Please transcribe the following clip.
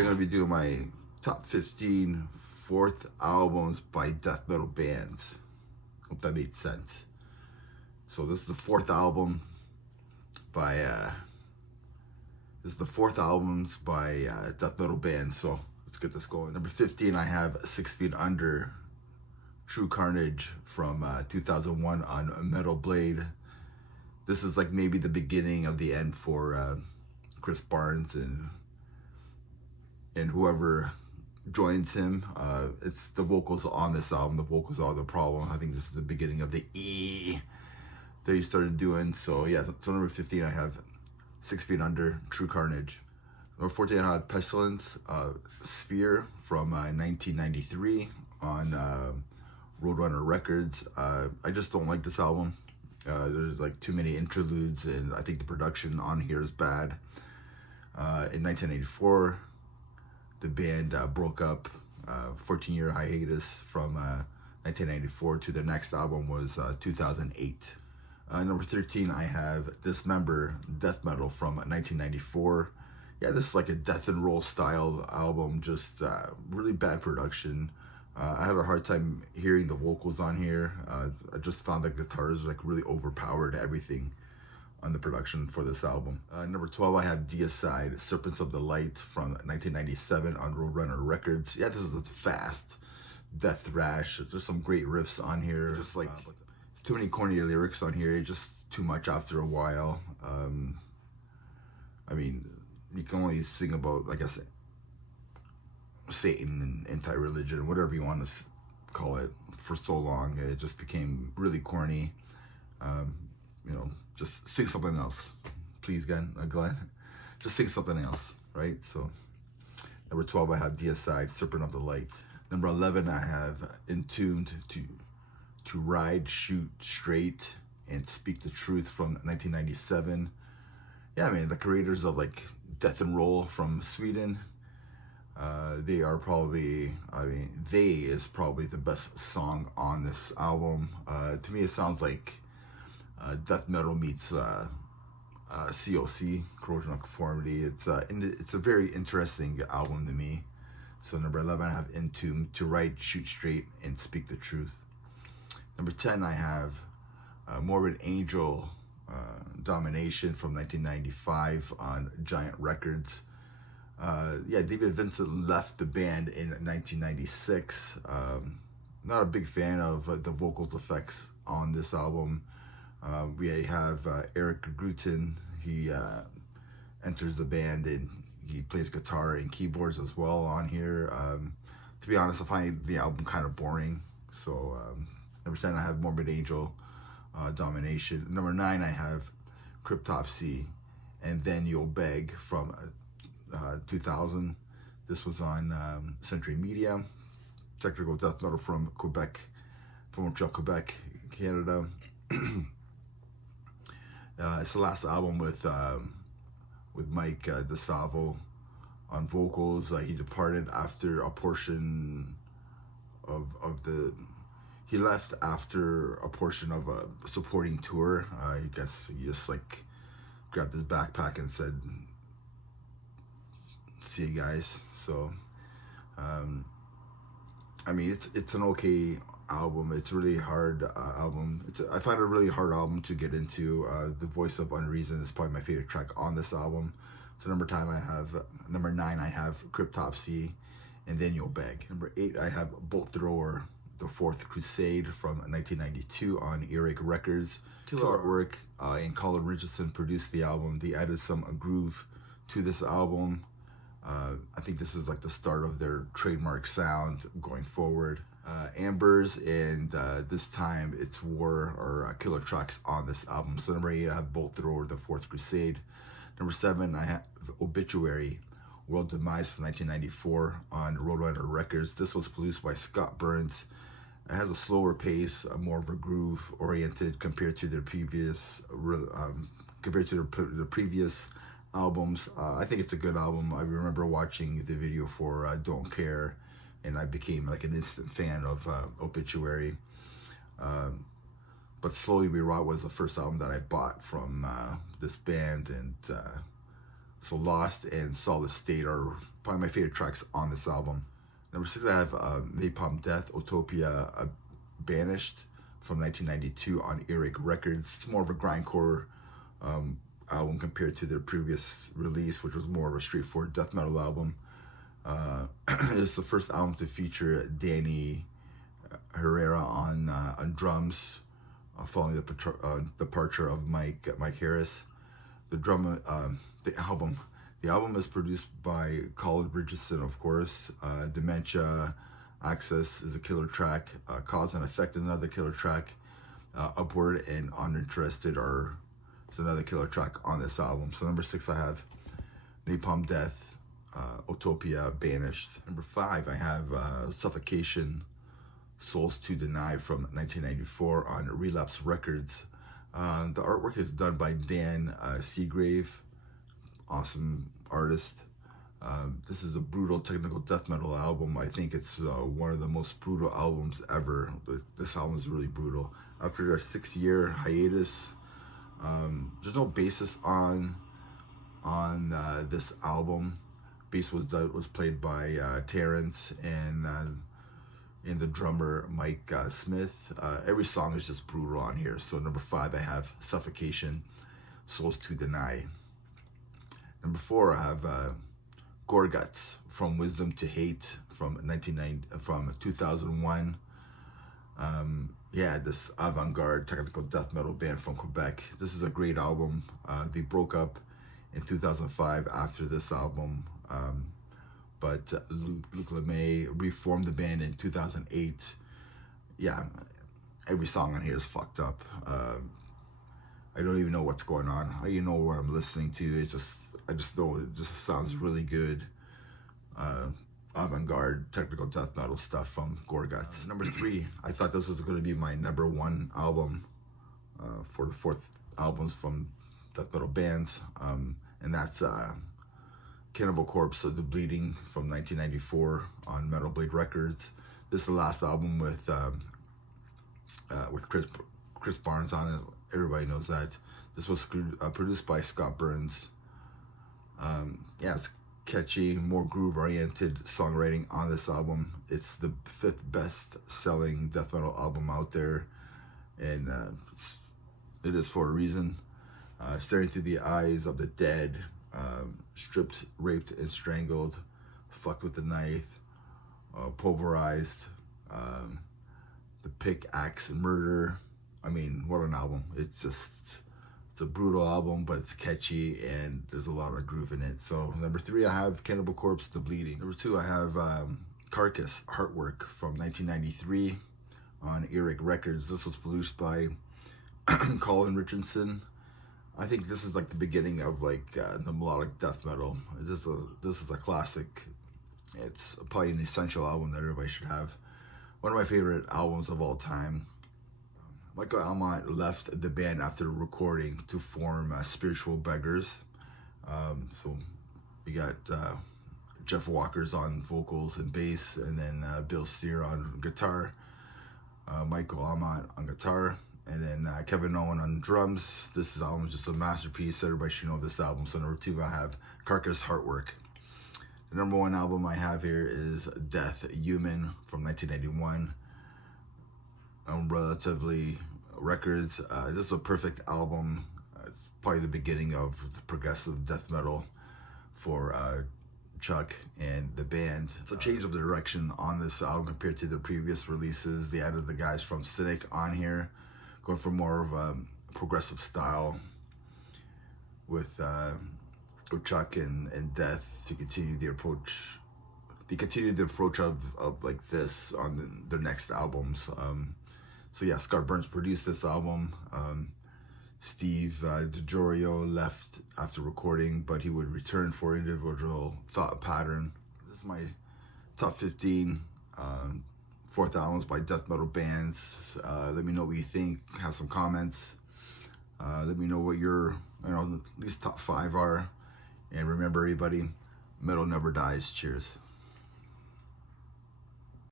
I'm going to be doing my top 15 fourth albums by death metal bands. Hope that made sense. So this is the fourth album by death metal bands. So let's get this going. Number 15, I have 6 Feet Under, True Carnage from 2001 on Metal Blade. This is like maybe the beginning of the end for Chris Barnes and whoever joins him. It's the vocals on this album. The vocals are the problem. I think this is the beginning of the E that he started doing. So yeah, so number 15, I have 6 Feet Under, True Carnage. Number 14, I have Pestilence, Sphere from 1993 on Roadrunner Records. I just don't like this album. There's like too many interludes, and I think the production on here is bad. In 1984, the band broke up. 14-year hiatus from 1994 to the next album was 2008. Number 13, I have Dismember, Death Metal from 1994. Yeah, this is like a death and roll style album, just really bad production. I had a hard time hearing the vocals on here. I just found the guitars like really overpowered everything on the production for this album. Number 12, I have Deicide, Serpents of the Light from 1997 on Roadrunner Records. Yeah, this is a fast death thrash. There's some great riffs on here. Just like too many corny lyrics on here. Just too much after a while. I mean, you can only sing about, like I said, Satan and anti-religion, whatever you want to call it, for so long. It just became really corny. You know, just sing something else, please, Glenn. Just sing something else, right? So number 12, I have Deicide, Serpent of the Light. Number 11, I have Entombed, to Ride, Shoot Straight, and Speak the Truth from 1997. Yeah, I mean, the creators of like death and roll from Sweden. They are probably, They is probably the best song on this album. To me, it sounds like death metal meets COC, Corrosion of Conformity. It's a very interesting album to me. So number 11, I have Entombed, To Write, Shoot Straight, and Speak the Truth. Number 10, I have Morbid Angel, Domination from 1995 on Giant Records. Yeah, David Vincent left the band in 1996. Not a big fan of the vocals effects on this album. We have Eric Gruton. He enters the band and he plays guitar and keyboards as well on here. To be honest, I find the album kind of boring. So number 10, I have Morbid Angel, Domination. Number 9, I have Cryptopsy, and Then You'll Beg from 2000. This was on Century Media. Technical death metal from Quebec, from Montreal, Quebec, Canada. It's the last album with Mike DeSalvo on vocals. He departed after a portion of the. He left after a portion of a supporting tour. I guess he just like grabbed his backpack and said, "See you guys." So, I mean, it's an okay album. It's a really hard album. I find it a really hard album to get into. The Voice of Unreason is probably my favorite track on this album. So number 9, I have Cryptopsy, and Then You'll Beg. Number 8, I have Bolt Thrower, The Fourth Crusade from 1992 on Earache Records. Killer artwork, and Colin Richardson produced the album. They added some groove to this album. I think this is like the start of their trademark sound going forward. Ambers and This Time It's War are killer tracks on this album. So number 8, I have Bolt Thrower, The Fourth Crusade. Number 7, I have Obituary, World Demise from 1994 on Roadrunner Records. This was produced by Scott Burns. It has a slower pace, more of a groove oriented compared to their previous albums. I think it's a good album. I remember watching the video for Don't Care, and I became like an instant fan of Obituary. But Slowly We Rot was the first album that I bought from this band, and So Lost and Solid State are probably my favorite tracks on this album. Number 6, I have Napalm Death, Utopia, Banished from 1992 on Earache Records. It's more of a grindcore album compared to their previous release, which was more of a straightforward death metal album. It's the first album to feature Danny Herrera on drums, following the departure of Mike Harris. The album is produced by Colin Richardson, of course. Dementia Access is a killer track. Cause and Effect is another killer track. Upward and Uninterested is another killer track on this album. So number 6, I have Napalm Death, Utopia, Banished. Number 5, I have Suffocation, Souls to Deny from 1994 on Relapse Records. The artwork is done by Dan Seagrave, awesome artist. This is a brutal technical death metal album. I think it's one of the most brutal albums ever. This album is really brutal. After a 6-year hiatus, there's no bassist on this album. Bass was played by Terrence and the drummer Mike Smith. Every song is just brutal on here. So number 5, I have Suffocation, Souls to Deny. Number 4, I have Gorguts, From Wisdom to Hate from 2001. This avant-garde technical death metal band from Quebec. This is a great album. They broke up in 2005 after this album, but Luc Lemay reformed the band in 2008. Yeah, every song on here is fucked up. I don't even know what's going on. I don't even know what I'm listening to. I just know it just sounds really good. Avant-garde technical death metal stuff from Gorguts. Number 3, I thought this was going to be my number 1 album for the 4th albums from death metal bands, and that's Cannibal Corpse of the Bleeding from 1994 on Metal Blade Records. This is the last album with Chris Barnes on it. Everybody knows that. This was produced by Scott Burns. It's catchy, more groove-oriented songwriting on this album. It's the 5th best-selling death metal album out there, and it is for a reason. Staring Through the Eyes of the Dead, Stripped, Raped, and Strangled, Fucked with the Knife, Pulverized, The Pickaxe Murder. I mean, what an album. It's a brutal album, but it's catchy and there's a lot of groove in it. So number 3, I have Cannibal Corpse, The Bleeding. Number 2, I have Carcass, Heartwork from 1993 on Earache Records. This was produced by Colin Richardson. I think this is like the beginning of the melodic death metal. This is a classic. It's probably an essential album that everybody should have. One of my favorite albums of all time. Michael Almont left the band after recording to form Spiritual Beggars. So we got Jeff Walker's on vocals and bass, and then Bill Steer on guitar, Michael Almont on guitar, and then Kevin Owen on drums. This album is just a masterpiece. Everybody should know this album. So number 2, I have Carcass, Heartwork. The number 1 album I have here is Death Human from 1991. Relatively Records. This is a perfect album. It's probably the beginning of the progressive death metal for Chuck and the band. It's a change of direction on this album compared to the previous releases. They added the guys from Cynic on here, going for more of a progressive style with Chuck and Death to continue the approach. They continued the approach of like this on their next albums. So yeah, Scott Burns produced this album. Steve DiGiorio left after recording, but he would return for individual thought pattern. This is my top 15 4th albums by death metal bands. Let me know what you think. Have some comments. Let me know what your at least top 5 are. And remember, everybody, metal never dies. Cheers.